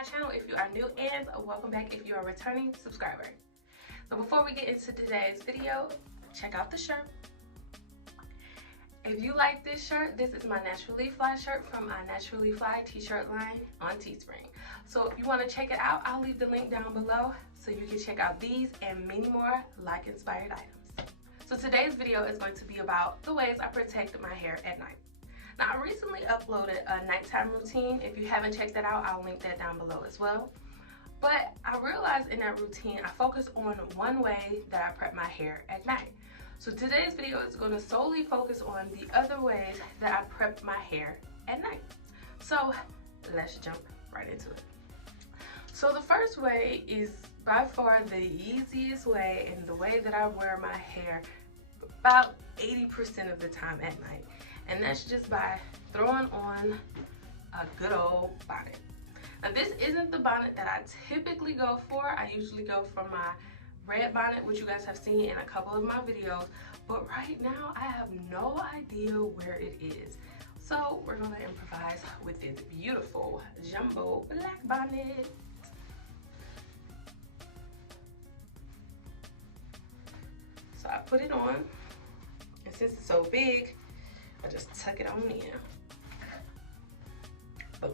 my channel if you are new, and welcome back if you are a returning subscriber. So before we get into today's video, check out the shirt. If you like this shirt, this is my Naturally Fly shirt from our Naturally Fly t-shirt line on Teespring. So if you want to check it out, I'll leave the link down below so you can check out these and many more like inspired items. So today's video is going to be about the ways I protect my hair at night. Now, I recently uploaded a nighttime routine. If you haven't checked that out, I'll link that down below as well. But I realized in that routine, I focus on one way that I prep my hair at night. So today's video is going to solely focus on the other ways that I prep my hair at night. So let's jump right into it. So the first way is by far the easiest way, and the way that I wear my hair about 80% of the time at night. And that's just by throwing on a good old bonnet. Now, this isn't the bonnet that I typically go for. I usually go for my red bonnet, which you guys have seen in a couple of my videos, but right now I have no idea where it is. So we're gonna improvise with this beautiful jumbo black bonnet. So I put it on, and since it's so big, I just tuck it on in. Boom.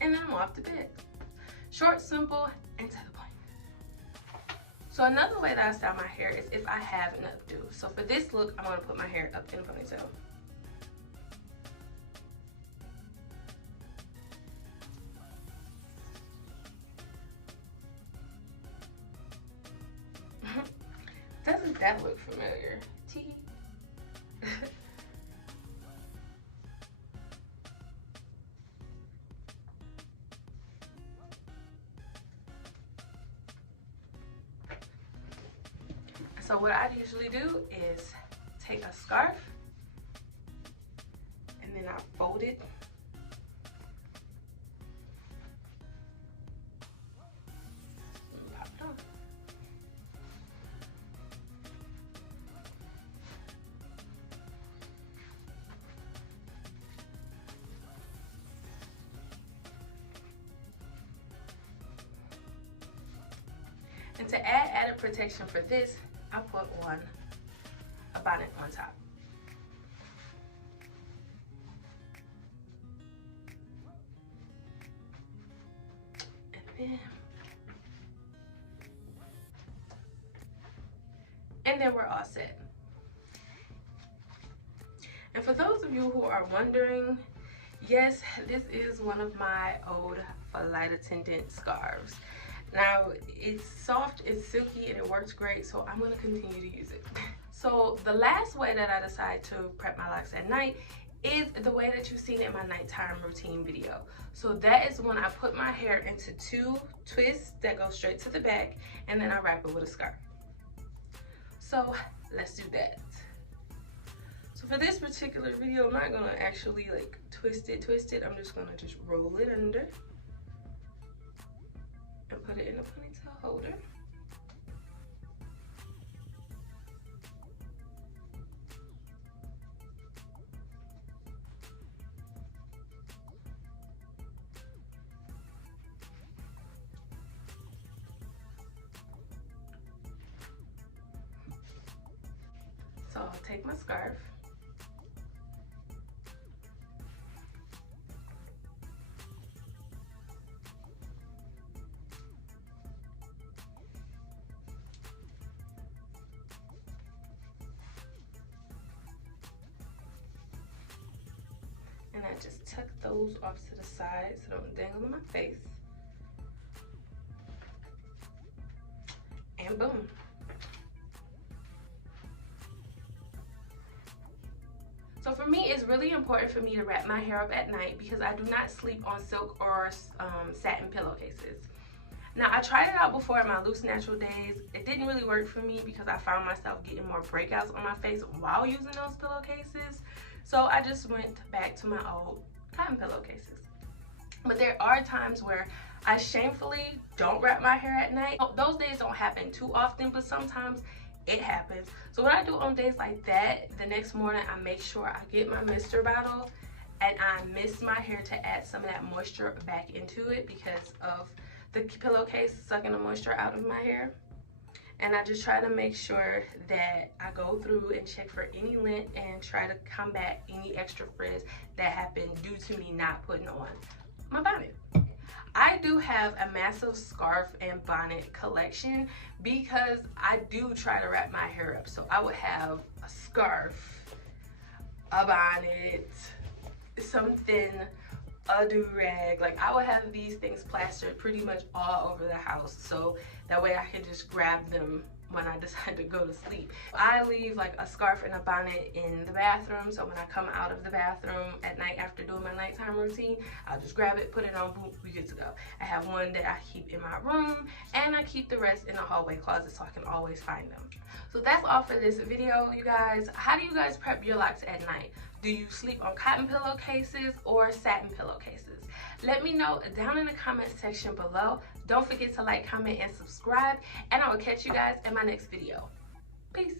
And then I'm off to bed. Short, simple, and to the point. So another way that I style my hair is if I have an updo. So for this look, I'm gonna put my hair up in a ponytail. Doesn't that look familiar? T. So what I usually do is take a scarf and then I fold it. And pop it on. And to add added protection for this, I put on a bonnet on top. And then we're all set. And for those of you who are wondering, yes, this is one of my old flight attendant scarves. Now, it's soft, it's silky, and it works great, so I'm going to continue to use it. So the last way that I decide to prep my locks at night is the way that you've seen in my nighttime routine video. So that is when I put my hair into 2 twists that go straight to the back, and then I wrap it with a scarf. So let's do that. So for this particular video, I'm not going to actually like twist it. I'm just going to just roll it under and put it in a ponytail holder. So I'll take my scarf. And I just tuck those off to the side so they don't dangle in my face. And boom. So for me, it's really important for me to wrap my hair up at night because I do not sleep on silk or satin pillowcases. Now, I tried it out before in my loose natural days. It didn't really work for me because I found myself getting more breakouts on my face while using those pillowcases. So I just went back to my old cotton pillowcases. But there are times where I shamefully don't wrap my hair at night. Those days don't happen too often, but sometimes it happens. So what I do on days like that, the next morning I make sure I get my mister bottle and I mist my hair to add some of that moisture back into it because of the pillowcase sucking the moisture out of my hair. And I just try to make sure that I go through and check for any lint and try to combat any extra frizz that happened due to me not putting on my bonnet. I do have a massive scarf and bonnet collection because I do try to wrap my hair up. So I would have a scarf, a bonnet, something, a do-rag. Like, I would have these things plastered pretty much all over the house, so that way I can just grab them when I decide to go to sleep. I leave like a scarf and a bonnet in the bathroom, so when I come out of the bathroom at night after doing my nighttime routine, I'll just grab it, put it on, boom, we good to go. I have one that I keep in my room, and I keep the rest in the hallway closet so I can always find them. So that's all for this video, you guys. How do you guys prep your locks at night? Do you sleep on cotton pillowcases or satin pillowcases? Let me know down in the comment section below. Don't forget to like, comment, and subscribe, and I will catch you guys in my next video. Peace.